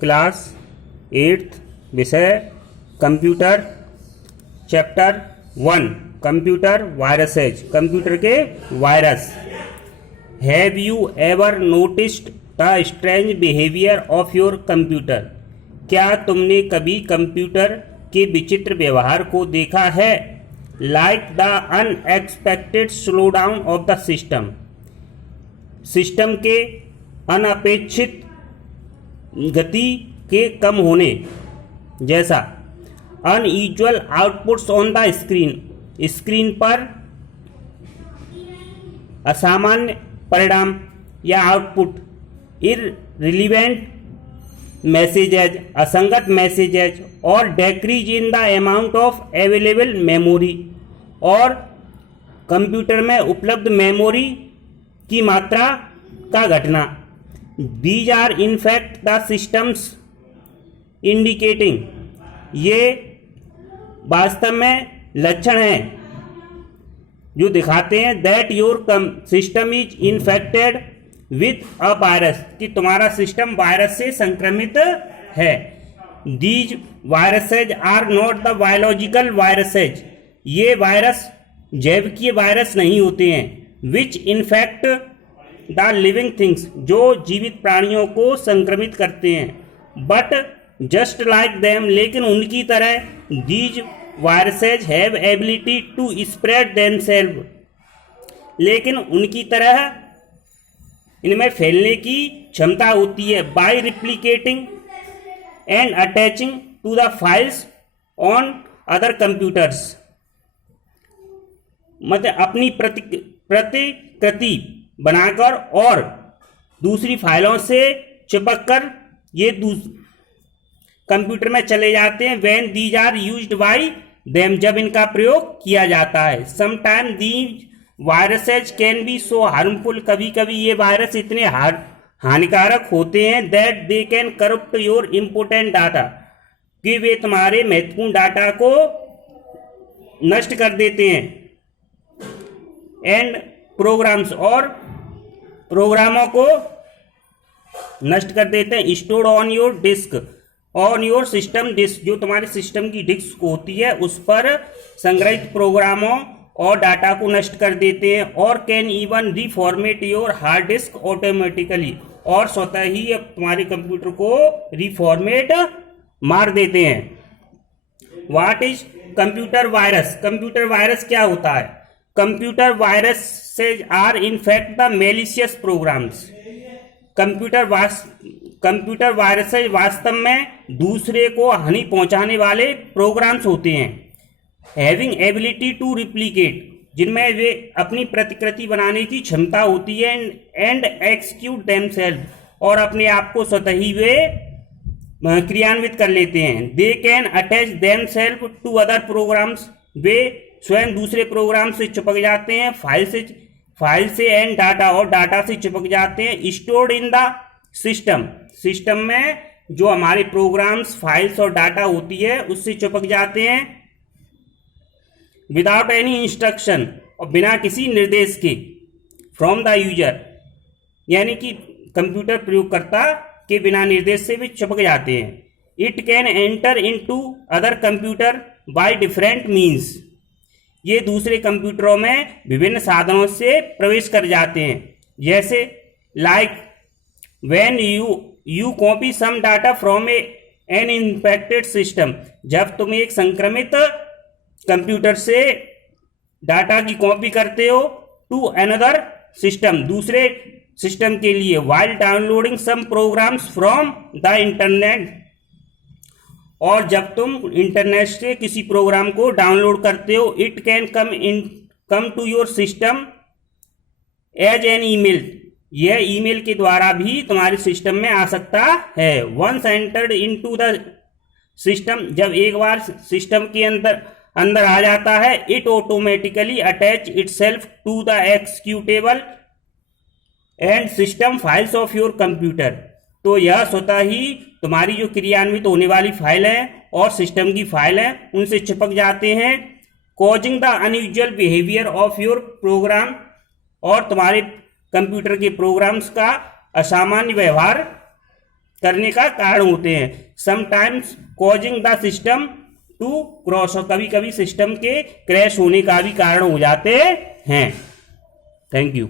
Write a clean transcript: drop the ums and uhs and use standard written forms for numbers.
Class 8th विषय computer chapter 1 computer viruses, computer के virus. Have you ever noticed the strange behaviour of your computer? क्या तुमने कभी computer के विचित्र व्यवहार को देखा है? Like the unexpected slow down of the system, system के अनपेक्षित गति के कम होने जैसा। Unusual outputs on the screen, screen पर असामान्य परिणाम या आउटपुट। इररिलेवेंट मैसेजेज, असंगत मैसेजेज और decrease in the amount of available memory, और कंप्यूटर में उपलब्ध मेमोरी की मात्रा का घटना। These are in fact the systems indicating, ये वास्तव में लक्षण हैं जो दिखाते हैं that your system is infected with a virus, कि तुम्हारा सिस्टम वायरस से संक्रमित है। These viruses are not the biological viruses, ये वायरस जैविकीय वायरस नहीं होते हैं। Which infect the living things, जो जीवित प्राणियों को संक्रमित करते हैं। बट जस्ट लाइक देम, लेकिन उनकी तरह these viruses have ability to spread themselves, लेकिन उनकी तरह इनमें फैलने की क्षमता होती है। By replicating and attaching to the files on other computers, मतलब अपनी प्रतिकृति बनाकर और दूसरी फाइलों से चिपककर ये कंप्यूटर में चले जाते हैं। When these are used by them, जब इनका प्रयोग किया जाता है। Sometime these viruses can be so harmful, कभी कभी ये वायरस इतने हानिकारक होते हैं that they can corrupt your important data, कि वे तुम्हारे महत्वपूर्ण डाटा को नष्ट कर देते हैं। एंड प्रोग्राम्स, और प्रोग्रामों को नष्ट कर देते हैं। Stored on your disk, on your system disk, जो तुम्हारे सिस्टम की डिस्क होती है उस पर संग्रहित प्रोग्रामों और डाटा को नष्ट कर देते हैं। और can even reformat your hard disk automatically, और स्वतः ही तुम्हारे कंप्यूटर को रिफॉर्मेट मार देते हैं। What is computer virus? Computer virus क्या होता है? Computer viruses are in fact the malicious programs, computer viruses वास्तव में दूसरे को हानि पहुंचाने वाले प्रोग्राम्स होते हैं। हैविंग एबिलिटी टू रिप्लिकेट, जिनमें वे अपनी प्रतिकृति बनाने की क्षमता होती है। एंड एक्सिक्यूट देमसेल्फ, और अपने आप को स्वतः ही वे क्रियान्वित कर लेते हैं। They can attach themselves to other programs, वे स्वयं दूसरे प्रोग्राम से चिपक जाते हैं। फाइल से एंड डाटा, और डाटा से चिपक जाते हैं। Stored in the system, system में जो हमारे प्रोग्राम्स, फाइल्स और डाटा होती है उससे चिपक जाते हैं। विदाउट एनी इंस्ट्रक्शन, और बिना किसी निर्देश के। फ्रॉम द यूजर, यानी कि कंप्यूटर प्रयोगकर्ता के बिना निर्देश से भी चिपक जाते हैं। It can enter into other computer by different means, ये दूसरे कंप्यूटरों में विभिन्न साधनों से प्रवेश कर जाते हैं। जैसे like when you copy some data from an infected system, जब तुम एक संक्रमित कंप्यूटर से डाटा की कॉपी करते हो टू अनदर सिस्टम, दूसरे सिस्टम के लिए। While downloading some programs from the internet, और जब तुम इंटरनेट से किसी प्रोग्राम को डाउनलोड करते हो। It can come to your system as an email, यह ईमेल के द्वारा भी तुम्हारे सिस्टम में आ सकता है। Once entered into the system, जब एक बार सिस्टम के अंदर आ जाता है। It automatically attach itself to the executable and system files of your computer, तो यह स्वतः ही तुम्हारी जो क्रियान्वित होने वाली फाइल है और सिस्टम की फाइल है उनसे चिपक जाते हैं। Causing the unusual behaviour of your program, और तुम्हारे कंप्यूटर के प्रोग्राम्स का असामान्य व्यवहार करने का कारण होते हैं, sometimes causing the system to crash, और कभी कभी सिस्टम के क्रैश होने का भी कारण हो जाते हैं। Thank you.